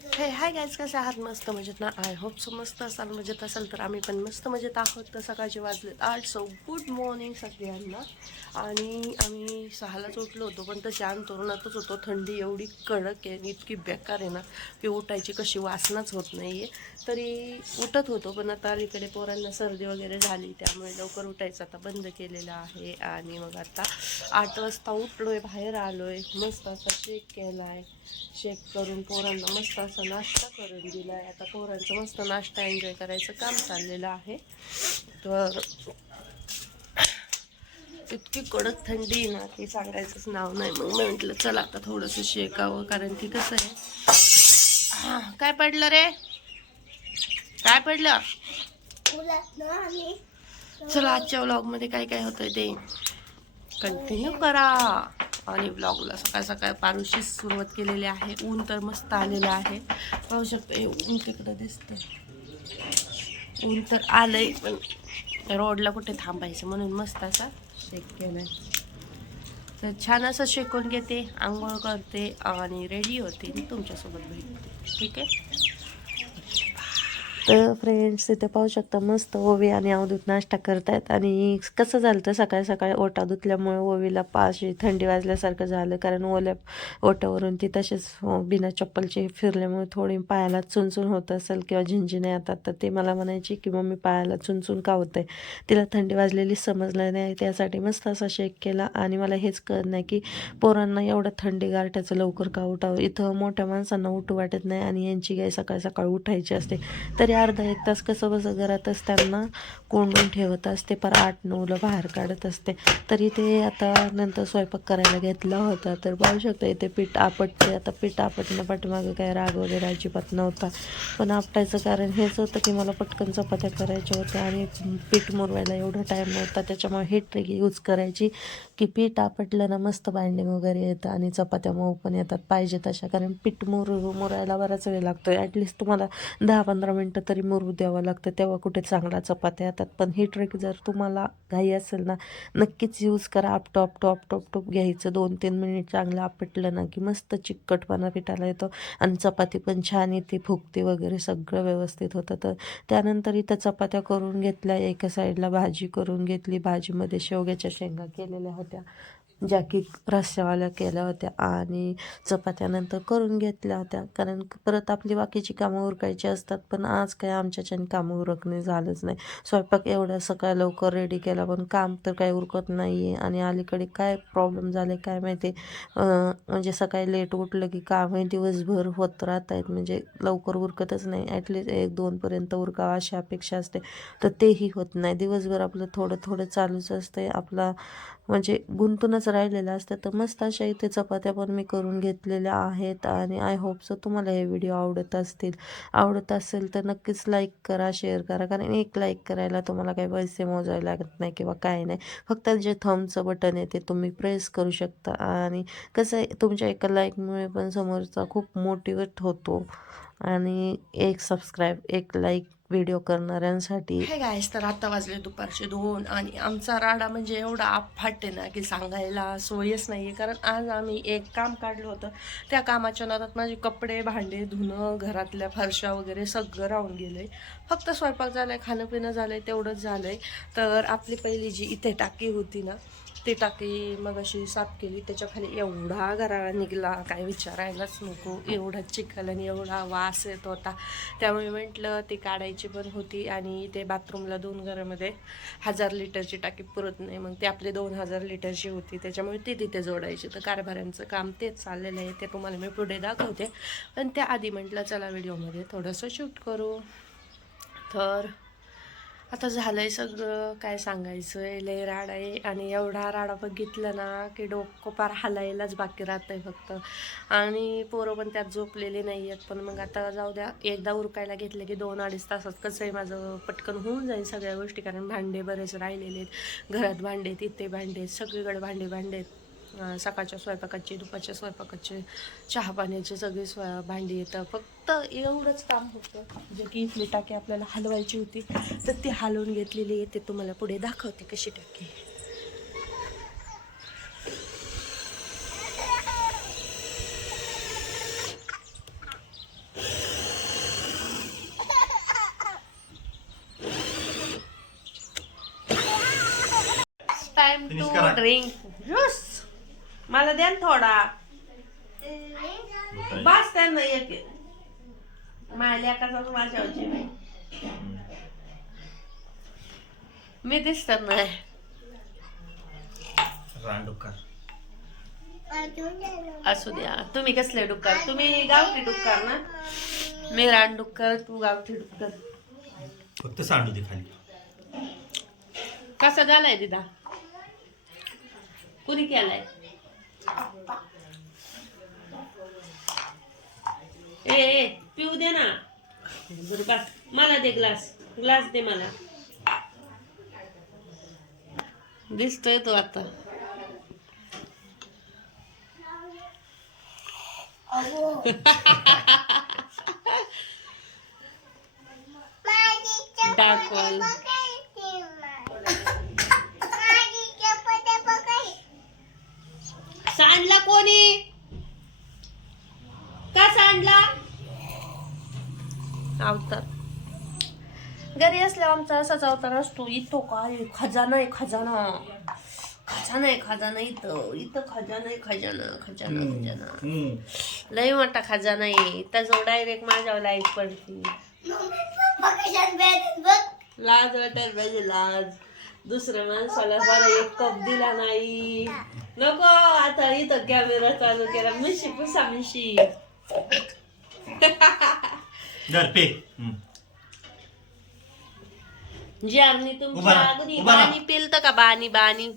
हे hi guys कसे आहात? मस्त मजेत ना? आय होप सो मस्त असाल मजेत असाल तर आम्ही पण मस्त मजेत आहोत. तर सकाळचे वाजले आठ सो गुड मॉर्निंग सगळ्यांना. आणि आम्ही सहालाच उठलो होतो पण तसे अंतरुणातच होतो. थंडी एवढी कडक आहे आणि इतकी बेकार आहे ना की उठायची कशी वासनाच होत नाही आहे तरी उठत होतो पण आता अलीकडे पोरांना सर्दी वगैरे झाली त्यामुळे लवकर उठायचं आता बंद केलेलं आहे. आणि मग आता आठ वाजता उठलोय बाहेर आलोय. मस्त असा चेक केला आहे शेक करून पोरांना मस्त असा नाश्ता करून दिलाय. आता पोरांचा मस्त नाश्ता एन्जॉय करायचं काम चाललेलं आहे. तर इतकी कडक थंडी ना की सांगायचंच नाव नाही. मग मी म्हटलं चला आता थोडंसं शेकावं कारण की कसं आहे काय पडलं रे? काय पडलं? चला आजच्या व्लॉगमध्ये काय काय होतंय ते? कंटिन्यू करा. आणि ब्लॉगला सकाळ सकाळ पारुशीच सुरुवात केलेली आहे. ऊन तर मस्त आलेलं आहे. पाहू शकता हे ऊन तिकडं दिसतं ऊन तर आलंय पण रोडला कुठे थांबायचं म्हणून मस्त असा शेक केलाय. तर छान असं शेकून घेते आंघोळ करते आणि रेडी होते. तुमच्यासोबत भेटते. ठीक आहे? तर फ्रेंड्स तिथे पाहू शकता मस्त ओवी आणि अवधूत नाश्ता करतायत. आणि कसं झालं तर सकाळी सकाळी ओटा धुतल्यामुळे ओवीला पाशी थंडी वाजल्यासारखं झालं. कारण ओल्या ओट्यावरून ती तसेच हो, बिना चप्पलची फिरल्यामुळे थोडी पायाला चुनचुन होत असेल किंवा झिंझिने येतात. तर ते मला म्हणायची की मम्मी पायाला चुनचुन का होतंय? तिला थंडी वाजलेली समजलं नाही. त्यासाठी मस्त असा शेक केला. आणि मला हेच कळत नाही की पोरांना एवढं थंडी गारठ्याचं लवकर का उठावं? इथं मोठ्या माणसांना उठू वाटत नाही आणि यांची गाय सकाळ सकाळी उठायची असते. तरी अर्धा एक तास कसं बसं घरातच त्यांना कोंडून ठेवत असते पर आठ नऊला बाहेर काढत असते. तरी ते आता नंतर स्वयंपाक करायला घेतला होता. तर पाहू शकतो इथे पीठ आपटते आता पीठ आपटणं पाठीमागं काय राग वगैरे अजिबात नव्हता. पण आपटायचं कारण हेच होतं की मला पटकन चपात्या करायच्या होत्या आणि पीठ मुरवायला एवढा टाईम नव्हता. त्याच्यामुळे हे ट्रिक यूज करायची की पीठ आपटलं ना मस्त बाइंडिंग वगैरे येतं आणि चपात्या मऊ पण येतात. पाहिजे तशा. कारण पीठ मुर मुरायला बराच वेळ लागतो ॲटलिस्ट तुम्हाला दहा पंधरा मिनटं तरी मुरू द्यावं लागतं तेव्हा कुठे चांगला चपात्या येतात. पण ही ट्रिक जर तुम्हाला घाई असेल ना नक्कीच यूज करा. आपटो आपटो आपटो आपटो घ्यायचं. दोन तीन मिनिट चांगलं आपटलं ना की मस्त चिकटपणा पिठाला येतो. आणि चपाती पण छान येते. फुगते वगैरे सगळं व्यवस्थित होतं. तर त्यानंतर इथं चपात्या करून घेतल्या. एका साईडला भाजी करून घेतली. भाजीमध्ये शेवग्याच्या शेंगा केलेल्या होत्या. ज्या की केल्या होत्या आणि चपात्यानंतर करून घेतल्या होत्या. कारण परत आपली बाकीची कामं उरकायची असतात पण आज काय आमच्याच्याने कामं उरकणे झालंच नाही. स्वयंपाक एवढ्या सकाळ लवकर रेडी केला पण काम तर काही उरकत नाही आहे आणि अलीकडे काय प्रॉब्लेम झाले काय माहिती? म्हणजे सकाळी लेट उठलं की कामही दिवसभर होत राहत आहेत म्हणजे लवकर उरकतच नाही. ॲटलिस्ट एक दोनपर्यंत उरकावं अशी अपेक्षा असते. तर तेही होत नाही. दिवसभर आपलं थोडं थोडं चालूच असते आपला म्हणजे गुंतूनच राहिलेलं असतं तर मस्त अशा इथे चपात्या पण मी करून घेतलेल्या आहेत आणि आय होप सो तुम्हाला हे व्हिडिओ आवडत असतील. आवडत असेल तर नक्कीच लाईक करा शेअर करा कारण एक लाईक करायला तुम्हाला काही पैसे मोजावे लागत नाही किंवा काय नाही. फक्त जे थंबचं बटन आहे ते तुम्ही प्रेस करू शकता. आणि कसं आहे तुमच्या एका लाईकमुळे पण समोरचा खूप मोटिवेट होतो. आणि एक सबस्क्राईब एक लाईक व्हिडिओ करणाऱ्यांसाठी. हे गायस तर आता वाजले दुपारचे दोन आणि आमचा राडा म्हणजे एवढा आपफाट आहे ना की सांगायला सोयच नाही आहे कारण आज आम्ही एक काम काढलं होतं. त्या कामाच्या नादात माझे कपडे भांडे धुणं घरातल्या फरशा वगैरे सगळं राहून गेलं फक्त स्वयंपाक झाला आहे खाणं पिणं झालं आहे तेवढंच झालं आहे तर आपली पहिली जी इथे टाकी होती ना ती टाकी मग अशी साफ केली त्याच्याखाली एवढा गराळा निघाला काय विचारायलाच नको. एवढा चिखल आणि एवढा वास येत होता. त्यामुळे म्हटलं ती काढायची पण होती आणि ते बाथरूमला दोन घरामध्ये हजार लिटरची टाकी पुरत नाही. मग ते आपले दोन हजार लिटरची होती त्याच्यामुळे ती तिथे जोडायची. तर कारभाऱ्यांचं काम तेच चाललेलं आहे ते तुम्हाला मी पुढे दाखवते. पण त्याआधी म्हटलं चला व्हिडिओमध्ये थोडंसं शूट करू. तर आता झालंय सगळं. काय सांगायचं आहे लय राड आहे आणि एवढा राडा बघितलं ना की डोकं पार हलायलाच बाकी राहतंय फक्त. आणि पोरं पण त्यात झोपलेली नाही आहेत पण मग आता जाऊ द्या. एकदा उरकायला घेतलं की दोन अडीच तासात कसं आहे माझं पटकन होऊन जाईल सगळ्या गोष्टी. कारण भांडे बरेच राहिलेले आहेत. घरात भांडे तिथे भांडे सगळीकडे भांडे भांडे आहेत. सकाळच्या स्वयंपाकाची दुपारच्या स्वयंपाकाची चहा पाण्याची सगळी स्वय भांडी येतं. फक्त एवढंच काम होतं. जे की इथली टाकी आपल्याला हलवायची होती तर ती हलवून घेतलेली आहे. ते तुम्हाला पुढे दाखवते कशी टाकी टाइम टू ड्रिंक ज्यूस मला द्या ना थोडा. बस त्यांना एक माझ्या लेकाचाच माझ्या मी दिसत नाही असू द्या. तुम्ही कसले डुक्कर? तुम्ही गावठी डुक्कर ना? मी रान डुक्कर तू गावठी डुक्कर. फक्त सांडू दे खाली. कसा झालाय दिदा कुणी केलाय? ए ए पिऊ दे ना. बस मला दे ग्लास. ग्लास दे मला. दिसतोय तो आता. दाखवाल सांडला कोणी? का सांडला अवतार. घरी असल्यावर आमचा असाच अवतार असतो. इथं काय? खजाना आहे खजाना. खजाना आहे खजाना इथं. इथं खजाना आहे खजाना खजाना खजाना. लय मोठा खजाना आहे. त्याजवळ डायरेक्ट माझ्यावर लाइट पडते. लाज वाटायला पाहिजे लाज. दुसऱ्या माणसाला बरं एक कप दिला नाही. नको आता इथं कॅमेरा चालू केला मिशी पुसा मिशी धर पे हम्म. जी आम्ही उभा तुमच्या राहा, अगोदर उभा राहा. बाणी पिलत का बाणी बाणी.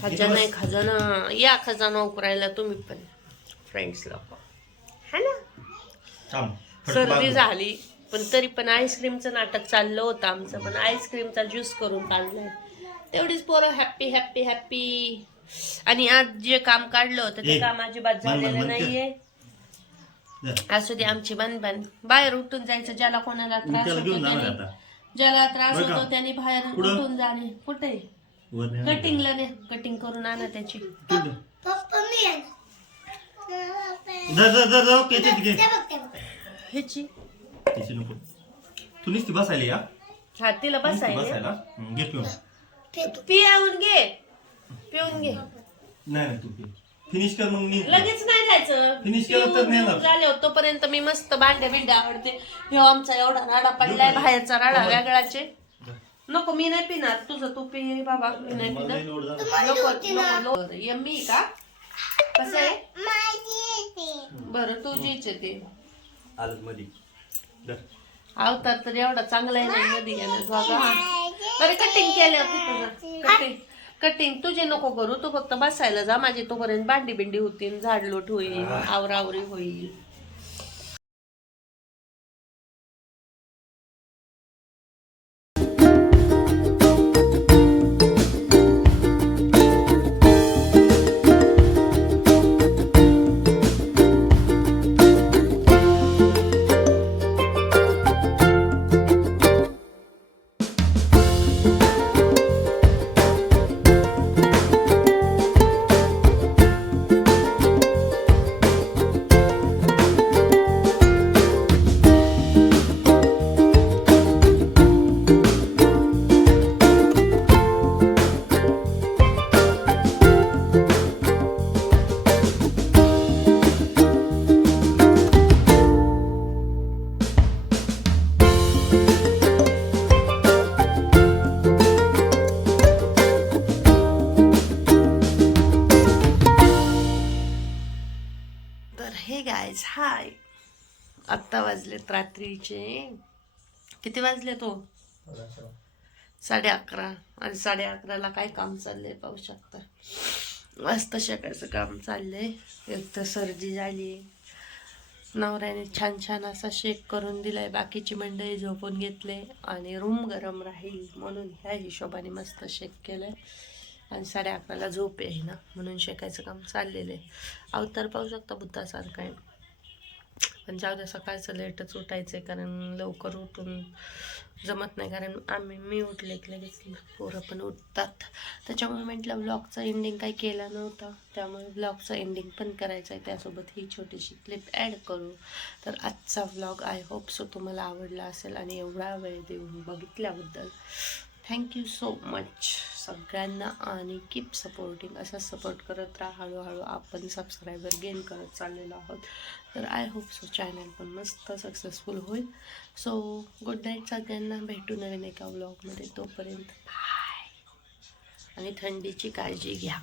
खजाना आहे खजाना या खजाना उकरायला तुम्ही पण फ्रेंड्स लोक है ना थांब. फटकं सर्दी. झाली पण तरी पण आईस्क्रीमचं नाटक चाललं होतं आमचं पण आईस्क्रीमचा ज्यूस करून काढलाय तेवढीच पोरं हॅप्पी हॅप्पी हॅप्पी आणि आज जे काम काढलं होतं ते काम अजिबात बंद- झालेलं. नाहीये. असू दे आमची बनबन बाहेर उठून जायचं ज्याला कोणाला त्रास होतो घेऊन त्याने. ज्याला त्रास? होतो त्याने बाहेर? उठून जाणे. कुठे. कटिंगला ने कटिंग करून आणा त्याची. ह्याची. नको. तू नुसती बसायला या हा तिला बसायला? बसायला. हम्म, घे. पिऊन घे. नाही नाही तू पी फिनिश कर मग मी लगेच नाही जायचं. Finish केलं तर पिऊन नेणार. झाले होते तोपर्यंत मी मस्त भांड्या बिंड्या आवडते. ह्यो आमचा एवढा राडा पडलाय बाहेरचा राडा वेगळाचे. नको मी नाही पिणार. तुझं तू पी बाबा मी नाही मला पिणार. लई लोड झाला. नको नको यम्मी का? कसं आहे? बरं तुझीच आहे ते. आलं मध्ये धर. अवतार तर एवढा चांगला आहे नाही मध्ये गेला बघा. अरे कटिंग केलं तिथं कटिंग कटिंग तुझे नको करू तू फक्त बसायला जा माझी तोपर्यंत भांडी बिंडी होतील झाडलोट होईल आवरावरी होईल. Guys hi. आत्ता वाजलेत रात्रीचे. किती वाजले तो? साडे अकरा. आणि साडे अकराला काय काम चाललंय पाहू शकता. मस्त शेकायचं काम चाललंय. एक तर सर्दी झाली. नवऱ्याने छान छान असा शेक करून दिलाय. बाकीची मंडळी झोपून घेतले. आणि रूम गरम राहील म्हणून ह्या हिशोबाने मस्त शेक केलंय. आणि साडे अकराला झोप आहे ना म्हणून शेकायचं काम चाललेलं आहे. अवतार पाहू शकता बुद्धासारखं आहे. पण जाऊ द्या सकाळचं लेटच उठायचं आहे कारण लवकर उठून जमत नाही. कारण आम्ही मी उठले की लगेच पोरं पण उठतात. त्याच्यामुळे म्हटलं ब्लॉगचं एंडिंग काही केलं नव्हतं. त्यामुळे ब्लॉगचं एंडिंग पण करायचं आहे त्यासोबत ही छोटीशी क्लिप ॲड करू. तर आजचा ब्लॉग आय होप सो तुम्हाला आवडला असेल आणि एवढा वेळ देऊन बघितल्याबद्दल. थँक्यू सो मच सगळ्यांना आणि कीप सपोर्टिंग असा सपोर्ट करत राहा. हळूहळू आपण सबस्क्रायबर गेन करत चाललेलो आहोत. तर आय होप सो चॅनल पण मस्त सक्सेसफुल होईल. सो गुड नाईट सगळ्यांना. भेटू नवीन एका व्लॉगमध्ये तोपर्यंत बाय आणि थंडीची काळजी घ्या.